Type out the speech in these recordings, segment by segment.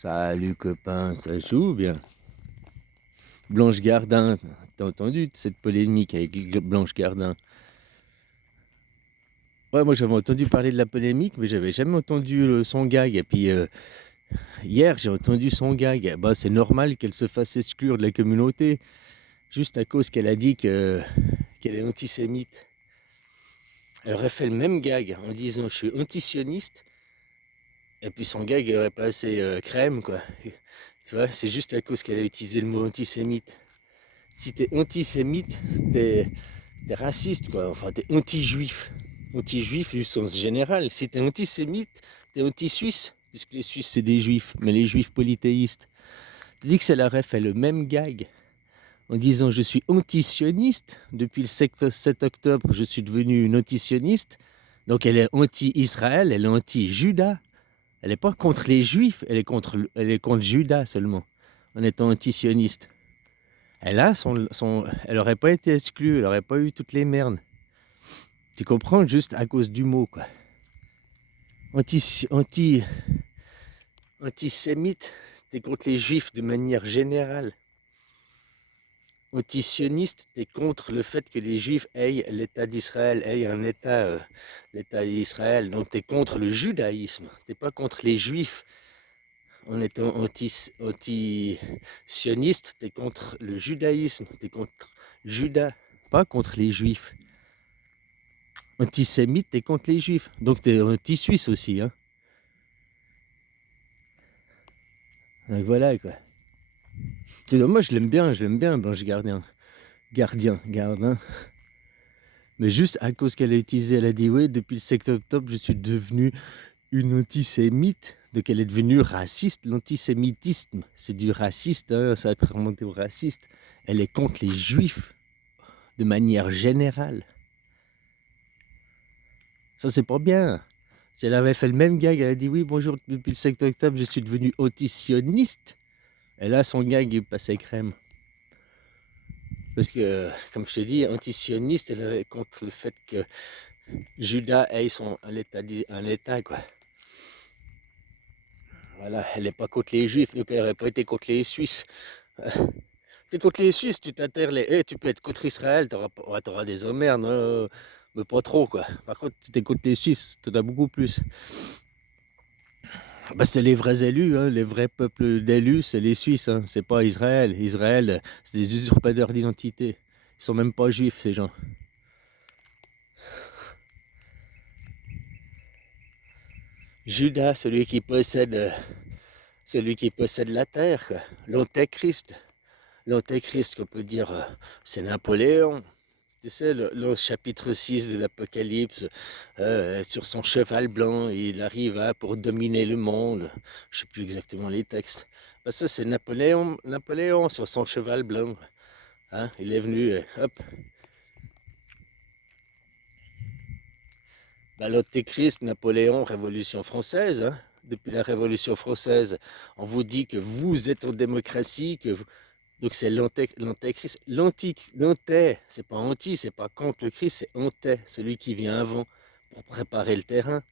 Salut copain, ça joue bien. Blanche Gardin, t'as entendu cette polémique avec Blanche Gardin? Ouais, moi j'avais entendu parler de la polémique, mais j'avais jamais entendu son gag. Et puis hier j'ai entendu son gag. Bah c'est normal qu'elle se fasse exclure de la communauté, juste à cause qu'elle a dit qu'elle est antisémite. Elle aurait fait le même gag en disant je suis antisioniste, et puis son gag aurait pas assez crème quoi. Tu vois, c'est juste à cause qu'elle a utilisé le mot antisémite. Si t'es antisémite, t'es raciste, quoi. Enfin, t'es anti-juif. Anti-juif du sens général. Si t'es antisémite, t'es anti-suisse. Puisque les Suisses, c'est des juifs, mais les juifs polythéistes. T'as dit que ça aurait fait le même gag en disant je suis anti-sioniste. Depuis le 7 octobre, je suis devenu une anti-sioniste. Donc elle est anti-Israël, elle est anti-Judas. Elle n'est pas contre les juifs, elle est contre Judas seulement, en étant anti-sioniste. Elle aurait pas été exclue, elle aurait pas eu toutes les merdes. Tu comprends, juste à cause du mot, quoi. Anti, anti, Antisémite, t'es contre les juifs de manière générale. Antisioniste, t'es contre le fait que les juifs aient l'État d'Israël, aient un État, l'État d'Israël. Donc t'es contre le judaïsme, t'es pas contre les juifs. En étant anti-sioniste, t'es contre le judaïsme, t'es contre Judas, pas contre les juifs. Antisémite, t'es contre les juifs. Donc t'es anti-suisse aussi, hein. Donc voilà, quoi. Moi, je l'aime bien, Blanche Gardin. Mais juste à cause qu'elle a utilisé, elle a dit, oui, depuis le 7 octobre, je suis devenue une antisémite. Donc elle est devenue raciste. L'antisémitisme, c'est du raciste, hein, ça a remonté au raciste. Elle est contre les juifs, de manière générale. Ça, c'est pas bien. Si elle avait fait le même gag, elle a dit, oui, bonjour, depuis le 7 octobre, je suis devenue antisioniste. Et là, son gag, il passait crème. Parce que, comme je te dis, antisioniste, elle est contre le fait que Judas ait un état, quoi. Voilà, elle n'est pas contre les juifs, donc elle n'aurait pas été contre les Suisses. Tu es contre les Suisses, tu t'interles, tu peux être contre Israël, t'auras des emmerdes, mais pas trop, quoi. Par contre, si tu es contre les Suisses, tu en as beaucoup plus. Bah, c'est les vrais élus, hein, les vrais peuples d'élus, c'est les Suisses, hein, c'est pas Israël. Israël, c'est des usurpateurs d'identité. Ils sont même pas juifs, ces gens. Judas, celui qui possède la terre, quoi. L'antéchrist. L'antéchrist, qu'on peut dire, c'est Napoléon. Tu sais, le chapitre 6 de l'Apocalypse, sur son cheval blanc, il arrive pour dominer le monde. Je ne sais plus exactement les textes. Ben ça, c'est Napoléon sur son cheval blanc. Hein, il est venu, hop. Ben, l'Antéchrist, Napoléon, Révolution française. Hein. Depuis la Révolution française, on vous dit que vous êtes en démocratie, donc c'est l'antéchrist. C'est pas anti, c'est pas contre le Christ, c'est anté, celui qui vient avant pour préparer le terrain.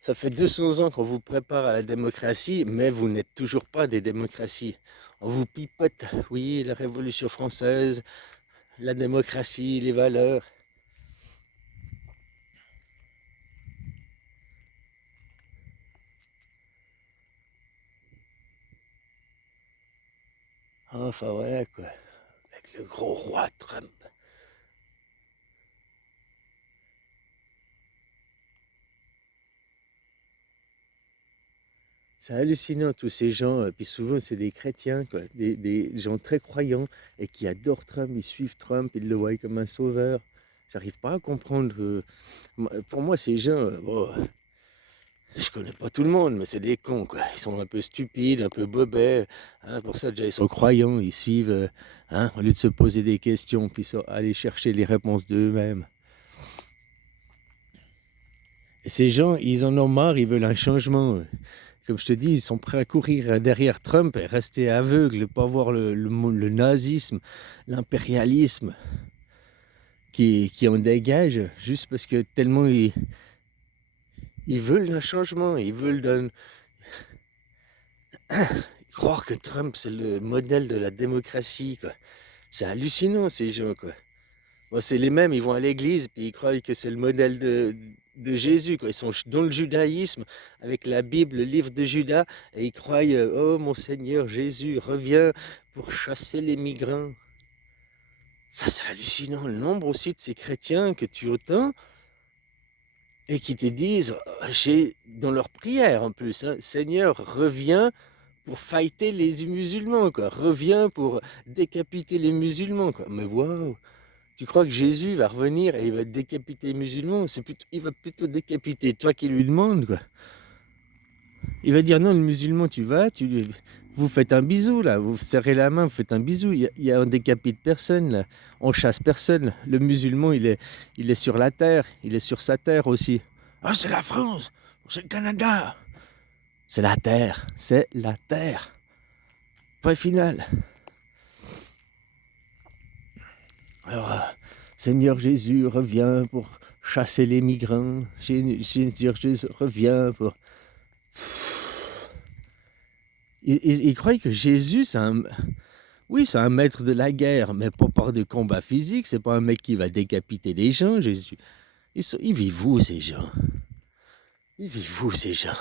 Ça fait 200 ans qu'on vous prépare à la démocratie, mais vous n'êtes toujours pas des démocraties. On vous pipote, oui, la Révolution française, la démocratie, les valeurs. Enfin voilà quoi, avec le gros roi Trump. C'est hallucinant tous ces gens, puis souvent c'est des chrétiens, quoi, des gens très croyants et qui adorent Trump, ils suivent Trump, ils le voient comme un sauveur. J'arrive pas à comprendre. Pour moi, ces gens, bon, je connais pas tout le monde, mais c'est des cons, quoi. Ils sont un peu stupides, un peu bobets. Hein, pour ça, déjà, ils sont croyants, ils suivent, hein, au lieu de se poser des questions, puis aller chercher les réponses d'eux-mêmes. Et ces gens, ils en ont marre, ils veulent un changement. Comme je te dis, ils sont prêts à courir derrière Trump et rester aveugles, pas voir le nazisme, l'impérialisme qui en dégagent juste parce que tellement ils veulent un changement, ils veulent croire que Trump c'est le modèle de la démocratie, quoi. C'est hallucinant ces gens, quoi. Bon, c'est les mêmes, ils vont à l'église puis ils croient que c'est le modèle de Jésus, quoi. Ils sont dans le judaïsme avec la Bible, le livre de Judas, et ils croient oh mon Seigneur Jésus revient pour chasser les migrants. Ça c'est hallucinant, le nombre aussi de ces chrétiens que tu entends et qui te disent, dans leur prière en plus, hein, Seigneur reviens pour fighter les musulmans, quoi. Reviens pour décapiter les musulmans, quoi. Mais waouh! Tu crois que Jésus va revenir et il va décapiter les musulmans? Il va plutôt décapiter toi qui lui demandes, quoi. Il va dire non, le musulman, vous faites un bisou, là. Vous serrez la main, vous faites un bisou. On décapite personne, là. On chasse personne. Le musulman, il est sur la terre. Il est sur sa terre aussi. Ah, c'est la France! C'est le Canada! C'est la terre. C'est la terre. Point final. Alors, Seigneur Jésus, reviens pour chasser les migrants. Seigneur Jésus, reviens pour... Ils croient que Jésus, oui, c'est un maître de la guerre, mais pas par des combats physiques. C'est pas un mec qui va décapiter les gens, Jésus. Ils vivent où, ces gens? Ils vivent où, ces gens?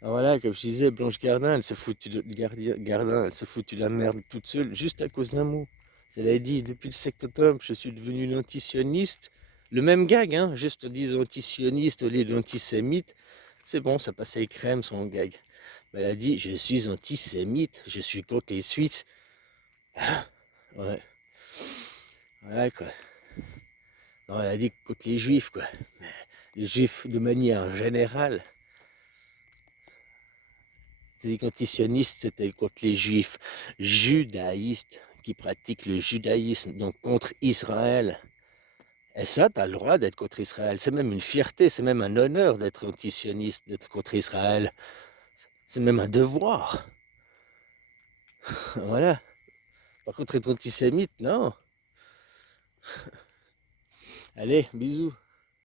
Alors voilà, comme je disais, Blanche Gardin, elle s'est foutue Gardin, elle s'est foutue la merde toute seule, juste à cause d'un mot. Elle a dit, depuis le sectotum, je suis devenu une antisioniste. Le même gag, hein, juste en disant antisioniste au lieu d'antisémite. C'est bon, ça passait crème son gag. Mais elle a dit, je suis antisémite, je suis contre les Suisses. Ouais. Voilà quoi. Non, elle a dit contre les Juifs, quoi. Mais les Juifs de manière générale. C'est dit qu'antisioniste, c'était contre les Juifs judaïstes qui pratiquent le judaïsme, donc contre Israël. Et ça, tu as le droit d'être contre Israël. C'est même une fierté, c'est même un honneur d'être antisioniste, d'être contre Israël. C'est même un devoir. Voilà. Par contre, être antisémite, non. Allez, bisous.